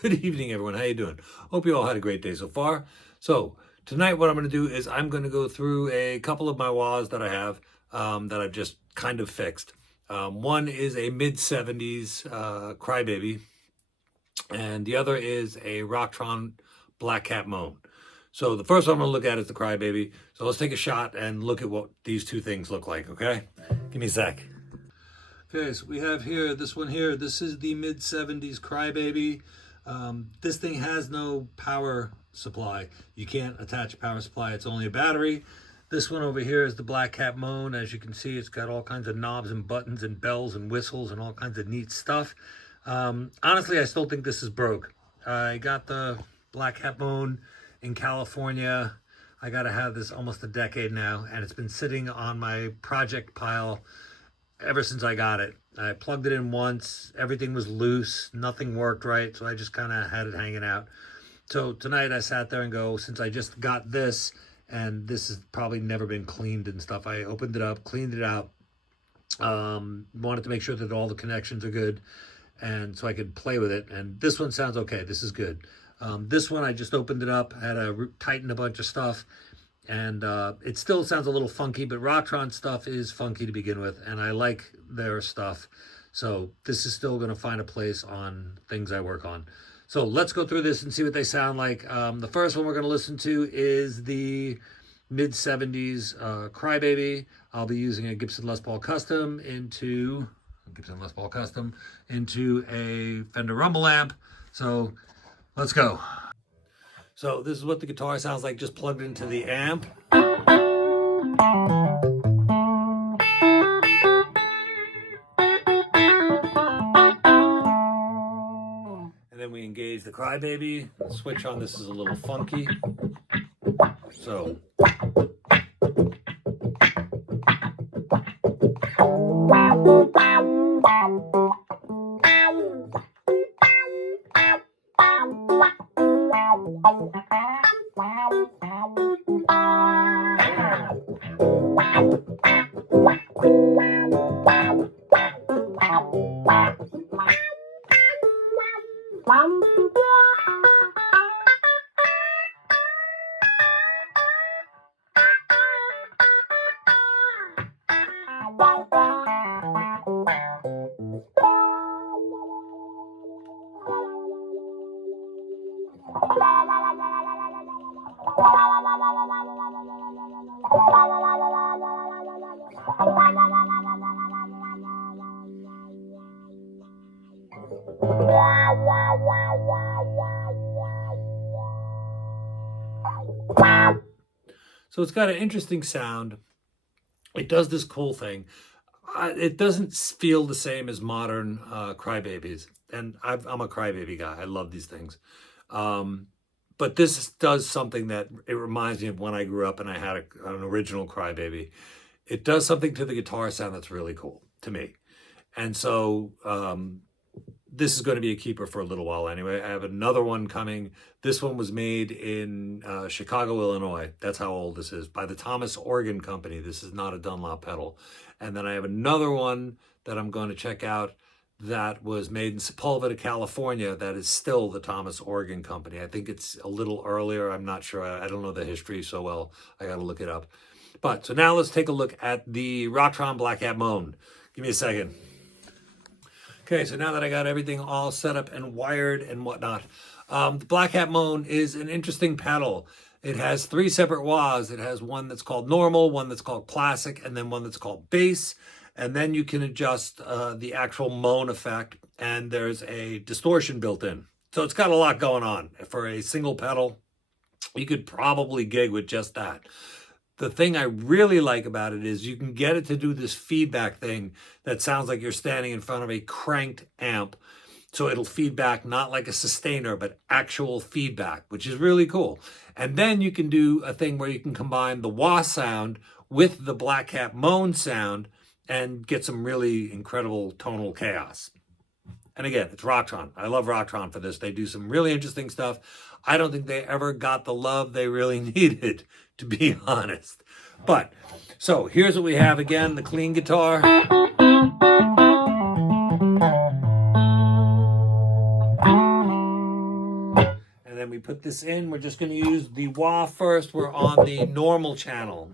Good evening, everyone. How you doing? Hope you all had a great day so far. So tonight, what I'm going to do is I'm going to go through a couple of my wahs that I have that I've just kind of fixed. One is a mid-70s Crybaby, and the other is a Rocktron Black Cat Moan. So the first one I'm going to look at is the Crybaby. So let's take a shot and look at what these two things look like, okay? Give me a sec. Okay, so we have here, this one here, this is the mid-70s Crybaby. This thing has no power supply. You can't attach a power supply, it's only a battery. This one over here is the Black Cat Moan. As you can see, it's got all kinds of knobs and buttons and bells and whistles and all kinds of neat stuff. Honestly, I still think this is broke. I got the Black Cat Moan in California. I gotta have this almost a decade now, and it's been sitting on my project pile ever since I got it. I plugged it in once, everything was loose, nothing worked right, so I just kind of had it hanging out. So tonight I sat there and go, since I just got this, and this has probably never been cleaned and stuff, I opened it up, cleaned it out, wanted to make sure that all the connections are good, and so I could play with it. And this one sounds okay, this is good. This one I just opened it up, had to tighten a bunch of stuff, and it still sounds a little funky, but Rocktron stuff is funky to begin with, and I like their stuff. So this is still going to find a place on things I work on. So let's go through this and see what they sound like. The first one we're going to listen to is the mid-70s Crybaby. I'll be using a Gibson Les Paul Custom into a Fender Rumble amp. So let's go. So this is what the guitar sounds like just plugged into the amp. And then we engage the Crybaby. The switch on this is a little funky. So. So it's got an interesting sound. It does this cool thing. It doesn't feel the same as modern Crybabies. And I'm a Crybaby guy. I love these things. But this does something that it reminds me of when I grew up and I had an original Crybaby. It does something to the guitar sound that's really cool to me. And so this is going to be a keeper for a little while anyway. I have another one coming. This one was made in Chicago, Illinois. That's how old this is. By the Thomas Organ Company. This is not a Dunlop pedal. And then I have another one that I'm going to check out that was made in Sepulveda, California, that is still the Thomas Organ Company. I think it's a little earlier. I'm not sure. I don't know the history so well. I got to look it up. But so now let's take a look at the Rocktron Black Cat Moan. Give me a second. Okay, so now that I got everything all set up and wired and whatnot, the Black Cat Moan is an interesting pedal. It has three separate wahs. It has one that's called normal, one that's called classic, and then one that's called bass. And then you can adjust the actual moan effect, and there's a distortion built in. So it's got a lot going on. For a single pedal, you could probably gig with just that. The thing I really like about it is you can get it to do this feedback thing that sounds like you're standing in front of a cranked amp. So it'll feedback not like a sustainer, but actual feedback, which is really cool. And then you can do a thing where you can combine the wah sound with the Black Cat Moan sound and get some really incredible tonal chaos. And again, it's Rocktron. I love Rocktron for this. They do some really interesting stuff. I don't think they ever got the love they really needed, to be honest. But, so here's what we have again, the clean guitar. then we put this in. We're just going to use the wah first. We're on the normal channel.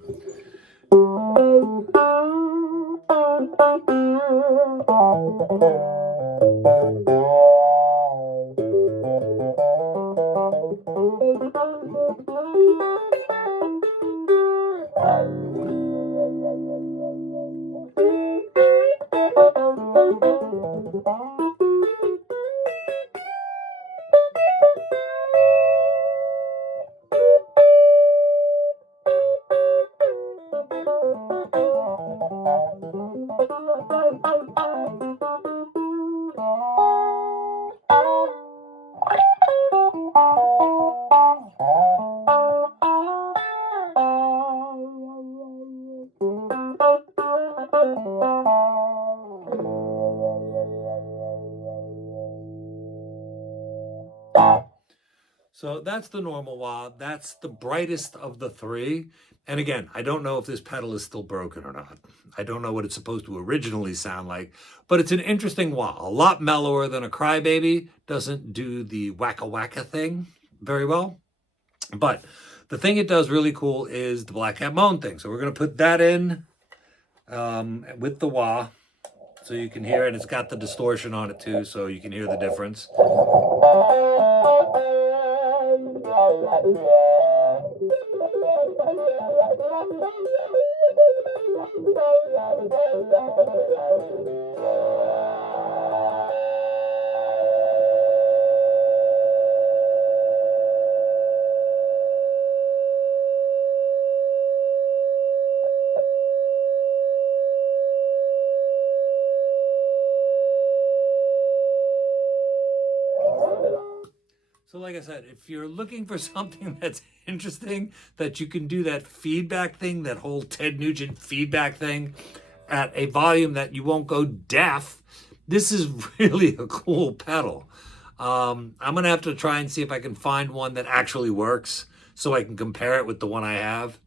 So that's the normal wah. That's the brightest of the three. And again, I don't know if this pedal is still broken or not. I don't know what it's supposed to originally sound like, but it's an interesting wah. A lot mellower than a Crybaby. Doesn't do the wacka wacka thing very well. But the thing it does really cool is the Black Cat Moan thing. So we're going to put that in with the wah so you can hear it. It's got the distortion on it too, so you can hear the difference. So like I said, if you're looking for something that's interesting, that you can do that feedback thing, that whole Ted Nugent feedback thing at a volume that you won't go deaf, this is really a cool pedal. I'm going to have to try and see if I can find one that actually works so I can compare it with the one I have.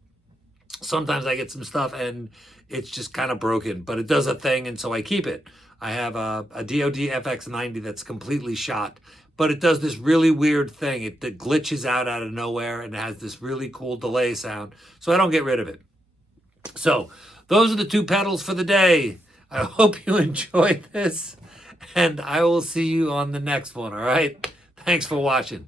Sometimes I get some stuff and it's just kind of broken, but it does a thing, and so I keep it. I have a DoD FX90 that's completely shot, but it does this really weird thing. It glitches out of nowhere and it has this really cool delay sound, so I don't get rid of it. So those are the two pedals for the day. I hope you enjoyed this, and I will see you on the next one, all right? Thanks for watching.